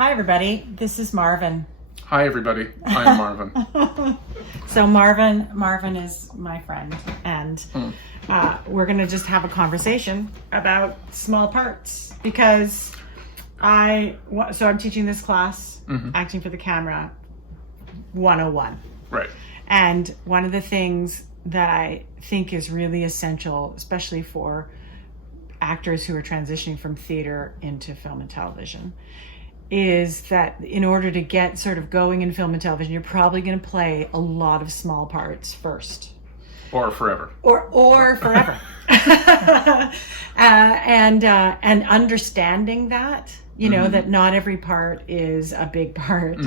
Hi, everybody. This is Marvin. Hi, everybody. I'm Marvin. So Marvin is my friend, and we're going to just have a conversation about small parts because I'm teaching this class, Acting for the Camera 101. Right. And one of the things that I think is really essential, especially for actors who are transitioning from theater into film and television, is that in order to get sort of going in film and television, you're probably going to play a lot of small parts first. Or forever. Or forever. And understanding that, that not every part is a big part,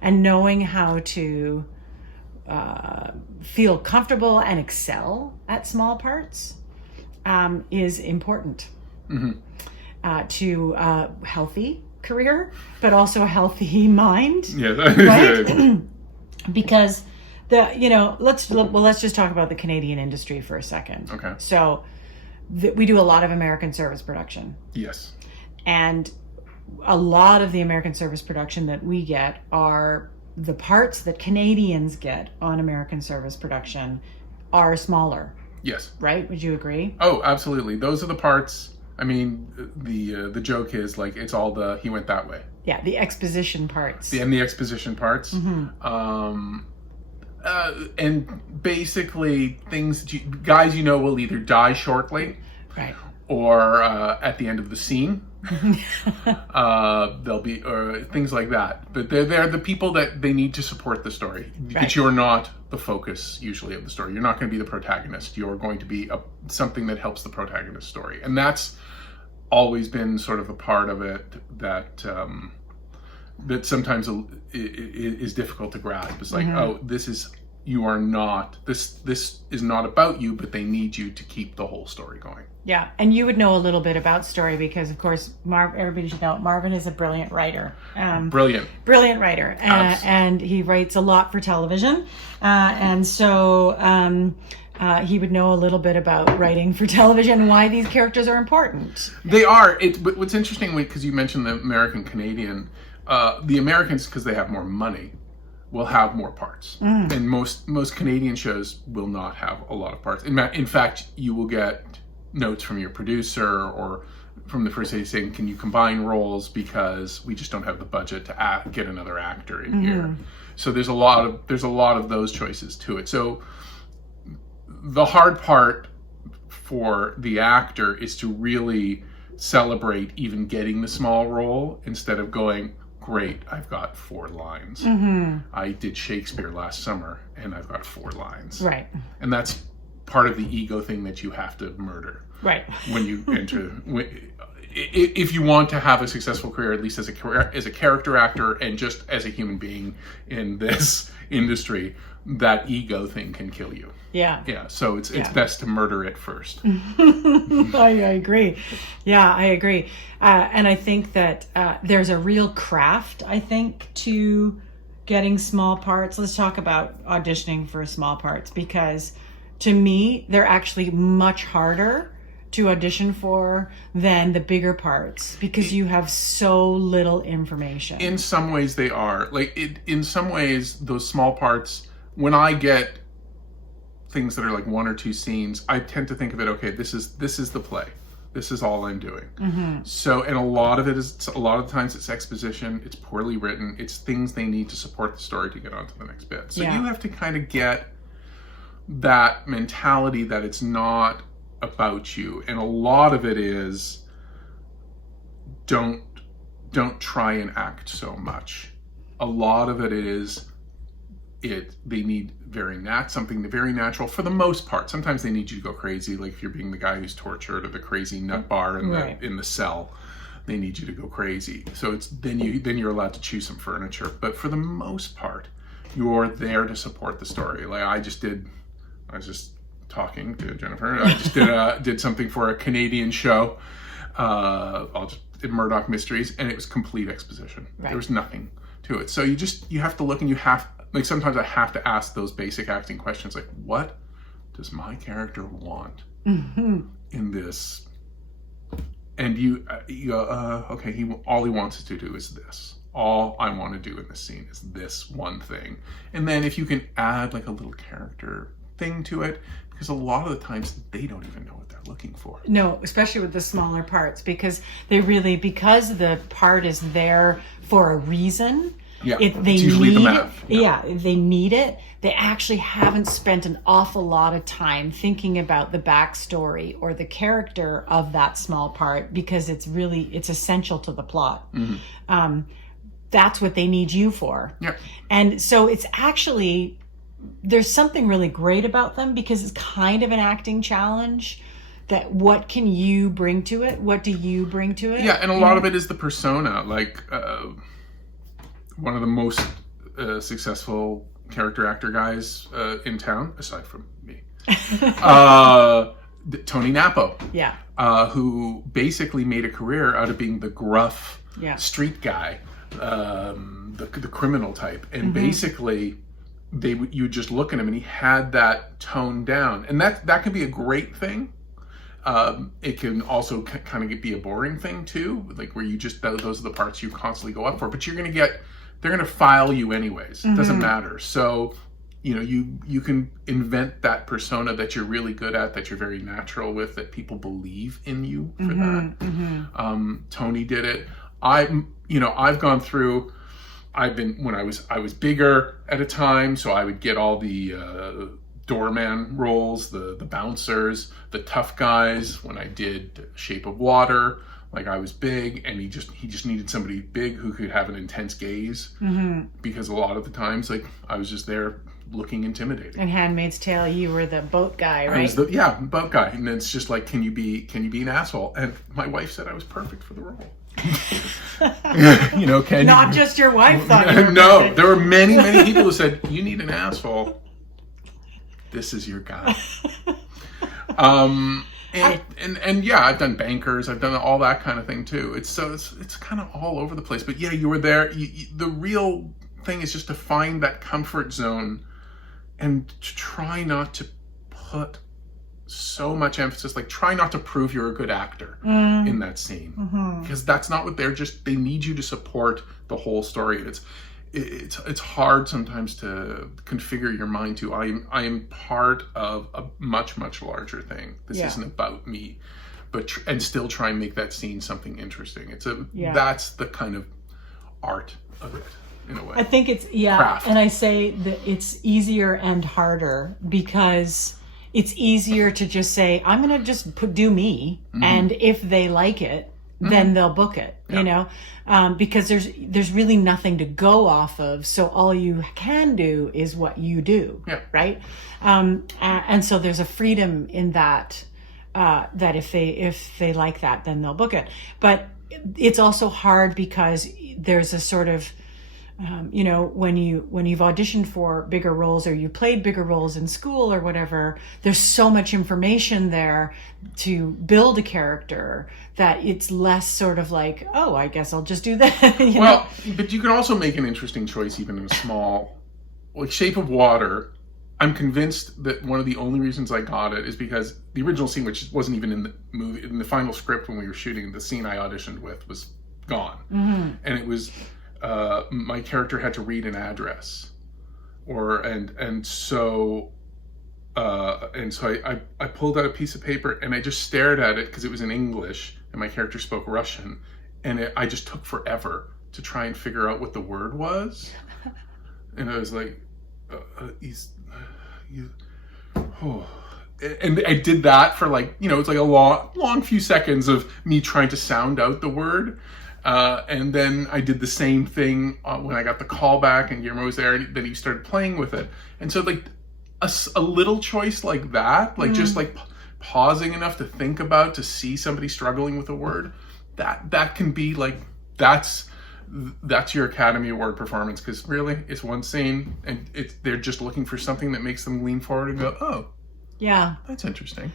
and knowing how to feel comfortable and excel at small parts is important to a healthy career, but also a healthy mind. Yeah. Right? Because let's just talk about the Canadian industry for a second. Okay. So we do a lot of American service production. Yes. And a lot of the American service production that we get are the parts that Canadians get on American service production are smaller. Yes. Right? Would you agree? Oh, absolutely. Those are the parts. I mean, the joke is like it's all he went that way. Yeah, the exposition parts. And the exposition parts. And basicly things that guys will either die shortly, right, or at the end of the scene. There'll be things like that, but they're the people that they need to support the story. Right. But you're not the focus usually of the story. You're not going to be the protagonist. You're going to be something that helps the protagonist story, and that's always been sort of a part of it that that sometimes is difficult to grasp. It's like, you are not, this is not about you, but they need you to keep the whole story going. Yeah, and you would know a little bit about story because, of course, everybody should know Marvin is a brilliant writer. Brilliant writer, and he writes a lot for television, and so he would know a little bit about writing for television and why these characters are important. They are. But what's interesting, because you mentioned the American Canadian, the Americans, because they have more money, will have more parts, and most Canadian shows will not have a lot of parts. In fact, you will get notes from your producer or from the first aid saying, "Can you combine roles because we just don't have the budget to get another actor in here." So there's a lot of those choices to it. So the hard part for the actor is to really celebrate even getting the small role instead of going, "Great, I've got 4 lines. I did Shakespeare last summer and I've got 4 lines." Right. And that's part of the ego thing that you have to murder. Right. When you enter, if you want to have a successful career, at least as a character actor and just as a human being in this industry, that ego thing can kill you. Yeah. Yeah. So it's best to murder it first. I agree. Yeah, I agree. And I think that there's a real craft, I think, to getting small parts. Let's talk about auditioning for small parts, because to me, they're actually much harder to audition for than the bigger parts because you have so little information. In some ways they are. In some ways, those small parts, when I get things that are like 1 or 2 scenes, I tend to think of it, okay, this is the play. This is all I'm doing. So, and a lot of the times it's exposition, it's poorly written, it's things they need to support the story to get on to the next bit. So you have to kind of get that mentality that it's not about you. And a lot of it is don't try and act so much. A lot of it is they need something very natural for the most part. Sometimes they need you to go crazy, like if you're being the guy who's tortured or the crazy nut bar in the cell, they need you to go crazy. So it's then you're allowed to choose some furniture. But for the most part, you're there to support the story. Like I was just talking to Jennifer. I just did something for a Canadian show, Murdoch Mysteries, and it was complete exposition. Right. There was nothing to it. So you have to look, and sometimes I have to ask those basic acting questions, like, what does my character want in this? And you go, okay, all he wants to do is this. all I want to do in this scene is this one thing. And then if you can add like a little character thing to it, because a lot of the times they don't even know what they're looking for. No, especially with the smaller parts, because because the part is there for a reason. Yeah, They it's usually the need math. it. Yeah, they need it. They actually haven't spent an awful lot of time thinking about the backstory or the character of that small part, because it's essential to the plot. That's what they need you for. Yeah. And so it's actually, there's something really great about them, because it's kind of an acting challenge. That what can you bring to it? What do you bring to it? Yeah, and a lot of it is the persona. Like one of the most successful character actor guys in town, aside from me, Tony Napo. Yeah. Who basically made a career out of being the gruff street guy, the criminal type, and basically you would just look at him and he had that toned down, and that can be a great thing. It can also kind of be a boring thing too, like where you just, those are the parts you constantly go up for, but they're gonna file you anyways. It doesn't matter. So you can invent that persona that you're really good at, that you're very natural with, that people believe in you for that. Tony did it. I've gone through, when I was bigger at a time, so I would get all the doorman roles, the bouncers, the tough guys. When I did Shape of Water, like I was big, and he just needed somebody big who could have an intense gaze, because a lot of the times, like, I was just there looking intimidating. And Handmaid's Tale, you were the boat guy, right? I was boat guy, and it's just like, can you be an asshole? And my wife said I was perfect for the role. Not just your wife thought you were no, perfect. there were many people who said, you need an asshole. This is your guy. And yeah, I've done bankers, I've done all that kind of thing too. It's kind of all over the place. But yeah, you were there. The real thing is just to find that comfort zone and to try not to put so much emphasis, like try not to prove you're a good actor in that scene, because that's not what they need you to support the whole story. It's hard sometimes to configure your mind to, I am part of a much, much larger thing. This isn't about me, and still try and make that scene something interesting. That's the kind of art of it, in a way. I think it's, Craft. and I say that it's easier and harder, because it's easier to just say, I'm going to just do me. And if they like it, then they'll book it, because there's really nothing to go off of. So all you can do is what you do, right? And so there's a freedom in that, that if they like that, then they'll book it. But it's also hard because there's a sort of, when you've auditioned for bigger roles, or you played bigger roles in school or whatever, there's so much information there to build a character that it's less sort of like, oh, I guess I'll just do that. But you can also make an interesting choice even in a small, like Shape of Water. I'm convinced that one of the only reasons I got it is because the original scene, which wasn't even in the movie, in the final script when we were shooting, the scene I auditioned with was gone. And it was, my character had to read an address, so I pulled out a piece of paper and I just stared at it because it was in English and my character spoke Russian, and I just took forever to try and figure out what the word was. And I was like, and I did that for it's like a long few seconds of me trying to sound out the word. And then I did the same thing when I got the call back and Guillermo was there, and then he started playing with it. And so like a little choice like that, like just like pausing enough to think about, to see somebody struggling with a word, that can be like, that's your Academy Award performance, because really it's one scene and they're just looking for something that makes them lean forward and go, oh, yeah, that's interesting.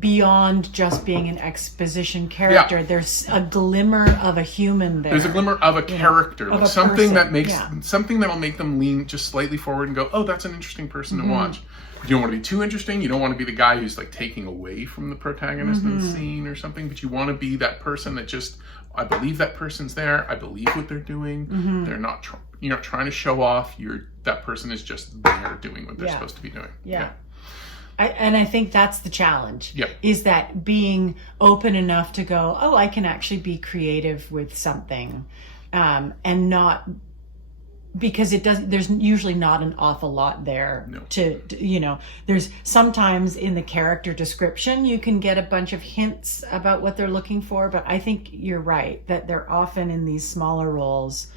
Beyond just being an exposition character, there's a glimmer of a human there. There's a glimmer of a character, like something that makes something that'll make them lean just slightly forward and go, oh, that's an interesting person to watch. You don't want to be too interesting. You don't want to be the guy who's like taking away from the protagonist in the scene or something, but you want to be that person that just I believe that person's there. I believe what they're doing. Mm-hmm. They're not. You're not trying to show off. That person is just there doing what they're supposed to be doing. Yeah. I think that's the challenge. Yep. Is that being open enough to go, oh, I can actually be creative with something, and not. Because there's usually not an awful lot there No. to there's sometimes in the character description you can get a bunch of hints about what they're looking for, but I think you're right that they're often in these smaller roles,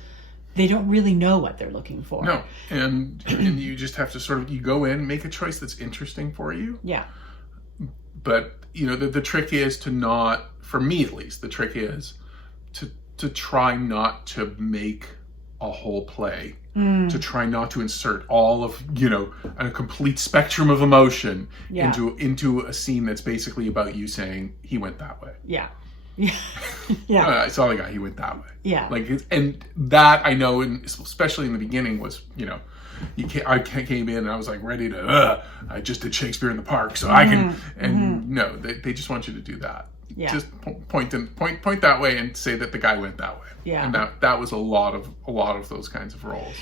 they don't really know what they're looking for. No, and you just have to sort of, you go in, make a choice that's interesting for you. Yeah. But, the trick is to not, for me at least, the trick is to try not to make a whole play, to try not to insert all of a complete spectrum of emotion into a scene that's basically about you saying he went that way. Yeah. Yeah. I saw the guy, he went that way. Yeah. And that I know, especially in the beginning, was I came in and I was like ready to I just did Shakespeare in the Park, so I can, and no, they just want you to do that. Yeah. Just point that way and say that the guy went that way. Yeah. And that was a lot of those kinds of roles.